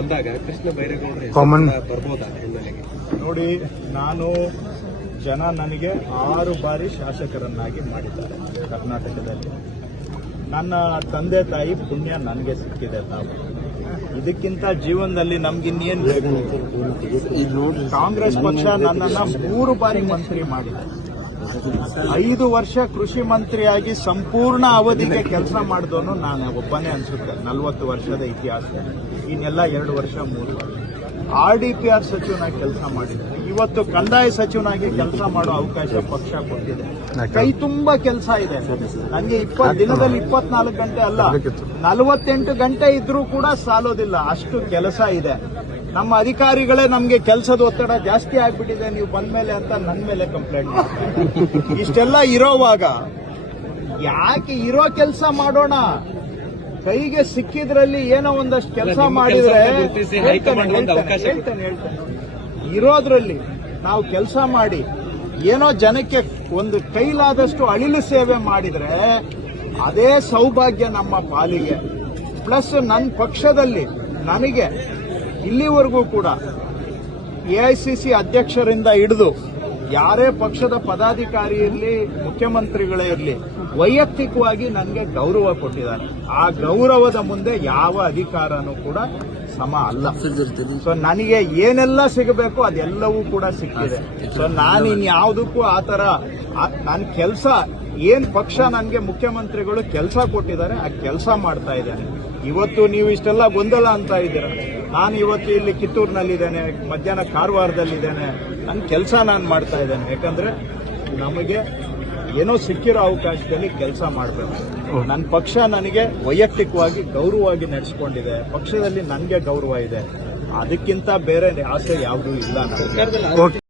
ಬಂದಾಗ ಕೃಷ್ಣ ಬೈರೇಗೌಡ ಬರ್ಬೋದಾ ನೋಡಿ ನಾನು ಜನ ನನಗೆ ಆರು ಬಾರಿ ಶಾಸಕರನ್ನಾಗಿ ಮಾಡಿದ್ದಾರೆ ಕರ್ನಾಟಕದಲ್ಲಿ ನನ್ನ ತಂದೆ ತಾಯಿ ಪುಣ್ಯ ನನಗೆ ಸಿಕ್ಕಿದೆ ತಾವು ಇದಕ್ಕಿಂತ ಜೀವನದಲ್ಲಿ ನಮ್ಗೆ ಇನ್ನೇನು ಬೇಕು ಕಾಂಗ್ರೆಸ್ ಪಕ್ಷ ನನ್ನನ್ನು ಮೂರು ಬಾರಿ ಮಂತ್ರಿ ಮಾಡಿದೆ ಐದು ವರ್ಷ ಕೃಷಿ ಮಂತ್ರಿಯಾಗಿ ಸಂಪೂರ್ಣ ಅವಧಿಗೆ ಕೆಲಸ ಮಾಡಿದವನು ನಾನು ಒಬ್ಬನೇ ಅನ್ಸುತ್ತೆ ನಲವತ್ತು ವರ್ಷದ ಇತಿಹಾಸ ಇನ್ನೆಲ್ಲ ಎರಡು ವರ್ಷ ಮೂರು ವರ್ಷ ಆರ್ ಡಿ ಪಿ ಆರ್ ಸಚಿವನಾಗಿ ಕೆಲಸ ಮಾಡಿದ್ದೆ ಇವತ್ತು ಕಂದಾಯ ಸಚಿವನಾಗಿ ಕೆಲಸ ಮಾಡೋ ಅವಕಾಶ ಪಕ್ಷ ಕೊಟ್ಟಿದೆ ಕೈ ತುಂಬಾ ಕೆಲಸ ಇದೆ ನನಗೆ ಇಪ್ಪತ್ತು ದಿನದಲ್ಲಿ ಇಪ್ಪತ್ನಾಲ್ಕು ಗಂಟೆ ಅಲ್ಲ ನಲವತ್ತೆಂಟು ಗಂಟೆ ಇದ್ರೂ ಕೂಡ ಸಾಲೋದಿಲ್ಲ ಅಷ್ಟು ಕೆಲಸ ಇದೆ ನಮ್ಮ ಅಧಿಕಾರಿಗಳೇ ನಮಗೆ ಕೆಲಸದ ಒತ್ತಡ ಜಾಸ್ತಿ ಆಗ್ಬಿಟ್ಟಿದೆ ನೀವು ಬಂದ ಮೇಲೆ ಅಂತ ನನ್ನ ಮೇಲೆ ಕಂಪ್ಲೇಂಟ್ ಇಷ್ಟೆಲ್ಲ ಇರೋವಾಗ ಯಾಕೆ ಇರೋ ಕೆಲಸ ಮಾಡೋಣ ಕೈಗೆ ಸಿಕ್ಕಿದ್ರಲ್ಲಿ ಏನೋ ಒಂದಷ್ಟು ಕೆಲಸ ಮಾಡಿದ್ರೆ ಹೇಳ್ತೇನೆ ಹೇಳ್ತೇನೆ ಇರೋದ್ರಲ್ಲಿ ನಾವು ಕೆಲಸ ಮಾಡಿ ಏನೋ ಜನಕ್ಕೆ ಒಂದು ಕೈಲಾದಷ್ಟು ಅಳಿಲು ಸೇವೆ ಮಾಡಿದರೆ ಅದೇ ಸೌಭಾಗ್ಯ ನಮ್ಮ ಪಾಲಿಗೆ ಪ್ಲಸ್ ನನ್ನ ಪಕ್ಷದಲ್ಲಿ ನನಗೆ ಇಲ್ಲಿವರೆಗೂ ಕೂಡ ಎ ಐ ಸಿ ಸಿ ಅಧ್ಯಕ್ಷರಿಂದ ಹಿಡಿದು ಯಾರೇ ಪಕ್ಷದ ಪದಾಧಿಕಾರಿ ಇರಲಿ ಮುಖ್ಯಮಂತ್ರಿಗಳೇ ಇರಲಿ ವೈಯಕ್ತಿಕವಾಗಿ ನನಗೆ ಗೌರವ ಕೊಟ್ಟಿದ್ದಾರೆ ಆ ಗೌರವದ ಮುಂದೆ ಯಾವ ಅಧಿಕಾರನೂ ಕೂಡ ಸಮ ಅಲ್ಲ ಸೊ ನನಗೆ ಏನೆಲ್ಲ ಸಿಗಬೇಕು ಅದೆಲ್ಲವೂ ಕೂಡ ಸಿಕ್ಕಿದೆ ಸೊ ನಾನು ಇನ್ಯಾವುದಕ್ಕೂ ಆ ಥರ ನನ್ನ ಕೆಲಸ ಏನು ಪಕ್ಷ ನನಗೆ ಮುಖ್ಯಮಂತ್ರಿಗಳು ಕೆಲಸ ಕೊಟ್ಟಿದ್ದಾರೆ ಆ ಕೆಲಸ ಮಾಡ್ತಾ ಇದ್ದೇನೆ ಇವತ್ತು ನೀವು ಇಷ್ಟೆಲ್ಲ ಗೊಂದಲ ಅಂತ ಇದ್ದೀರ ನಾನು ಇವತ್ತು ಇಲ್ಲಿ ಕಿತ್ತೂರಿನಲ್ಲಿದ್ದೇನೆ ಮಧ್ಯಾಹ್ನ ಕಾರವಾರದಲ್ಲಿದ್ದೇನೆ ನನ್ನ ಕೆಲಸ ನಾನು ಮಾಡ್ತಾ ಇದ್ದೇನೆ ಯಾಕಂದರೆ ನಮಗೆ ಏನೋ ಸಿಕ್ಕಿರೋ ಅವಕಾಶದಲ್ಲಿ ಕೆಲಸ ಮಾಡಬೇಕು ನನ್ನ ಪಕ್ಷ ನನಗೆ ವೈಯಕ್ತಿಕವಾಗಿ ಗೌರವವಾಗಿ ನಡೆಸ್ಕೊಂಡಿದೆ ಪಕ್ಷದಲ್ಲಿ ನನಗೆ ಗೌರವ ಇದೆ ಅದಕ್ಕಿಂತ ಬೇರೆ ಆಸೆ ಯಾವುದೂ ಇಲ್ಲ ನನಗೆ